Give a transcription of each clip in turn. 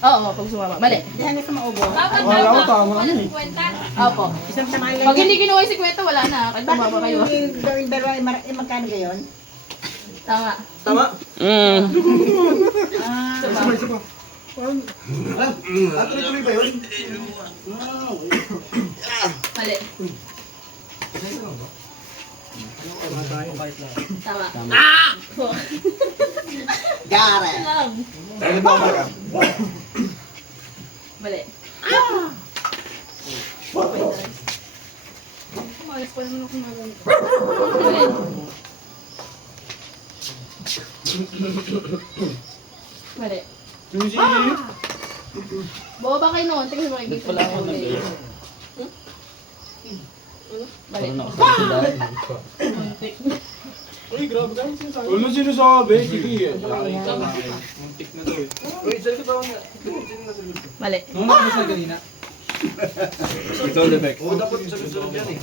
Oo, pag sumama. Mali. Hindi hanggang sa maubo. Wala ko, tama lang yun eh. Opo. Isang samahan lang. Pag hindi kinuha yung 50, wala na. Kahit Bakit tumama mo kayo. yung gawin dalawa, magkano gayon? Tama. Tama? Sumama. Isa pa. Tuloy-tuloy ba yun? Mali. Tama. Gare! Lang. Ayun ba ka? Mali. Umayos pa naman ako maganda. Mali. Mali. Baba kayo noon. Tingnan mo makikita. Wala akong Mali. Uy, grabe ka. Ano sinasabi? Sige. Muntik na to eh. Uy, saan ka tawag nga? Mali. Nung nakabasal kanina? Ikaw, Lebek. Oo, dapat sabi-sabi yan eh.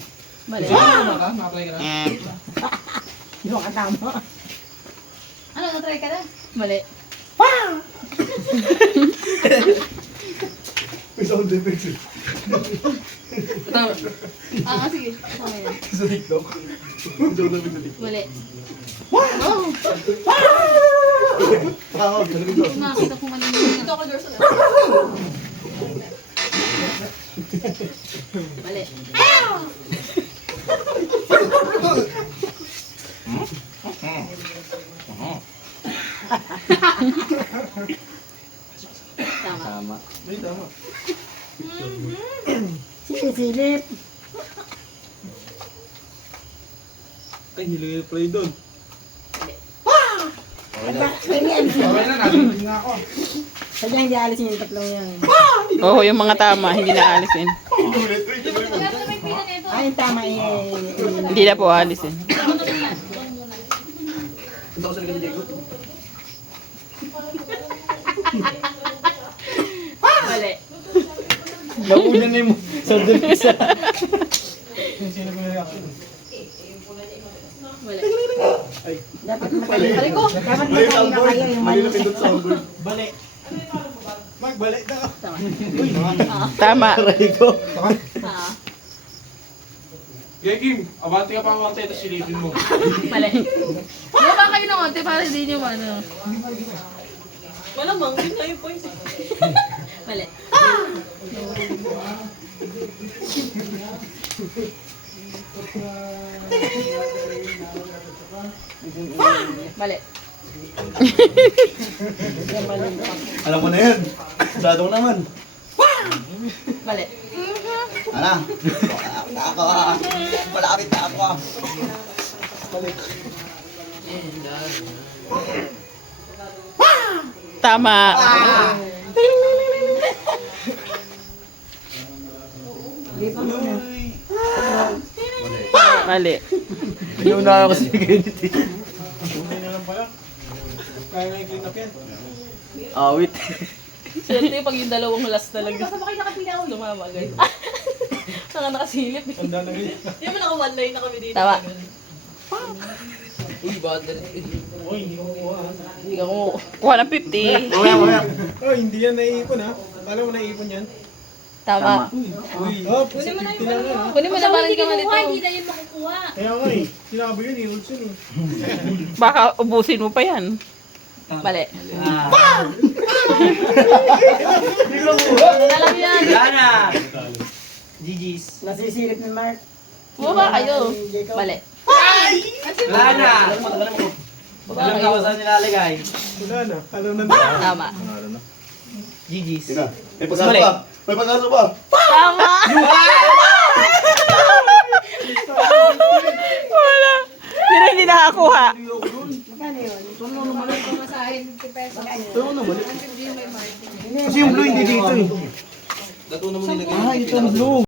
Mali. Maka-apply ka na? Hindi mo katama. Ano, natry ka na? Mali. May sound effects eh. Sige. Okay na. Sa TikTok. Sound effects sa TikTok. Mali. Tawag, talaga ito. Nakakita kong ano yun. Ito ako, Dorso. Mali. Tama. Ay, tama. Silip. Ay, hiling yung play doon. Okay na, nasulit nga ako. Sadyang hindi alisin yung tatlong yan. Oo, yung mga tama, hindi na alisin. Ay, yung tama eh. Hindi na po alisin. Ito ko sa likod ni Diego. Mali. Nauna na yung sound effects sa... Sino ko na Mali. Dapat Pare ko. Dapat magaling na kayo yung Mali na mali. pindot soundboard. Balik. Mark, balik na. Tama. Tama. Rico. Ah. Kim, abati ka pa ang konti, tapos silipin mo. Mali. Baba kayo ng konti para hindi nyo ano. Walang mangkin na yung points. Mali. Mali. Alam ko na yan. Sarado ko naman. Mali. Ano? Ako malapit na ako. Balik. Tama. Mali. Pinuna ako si Kenneth. Buti na lang pala. Kaya nga i-clean up yan. Awit. Swerte pag yung dalawang last talaga. Basta ba kayo nakapila ako? Lumama guys. Saka nakasilip. Tanda na rin. Yung mo naka-one line na kami dito. Tama. Uy, hindi ko kuha. Hindi ka mo. Kuha ng 50. Mamaya. Oh, hindi yan naiipon ha. Kala mo naiipon yan. Tama. Uy. Oh, 50 lang yan ha. Kunin mo na parang hindi ka malito. Hindi na yun makukuha. Kaya nga eh. Sinabi yun eh. Ulsun eh. Baka ubusin mo pa yan. Mali. Hindi ko Alam yan. Yana! GG's. Nasisilip ni Mark. Bumaba kayo. Mali. Wala na! Baba Alam kayo. ka saan nilalagay? Wala na. Alam na. Tama. GG's. May pagkaso pa! May pagkaso pa! Tama. Wala. Pero hindi nakakuha. Magkano yun? Kasi yung blue hindi dito eh. Dato naman nilagay. Ah, ito ang blue.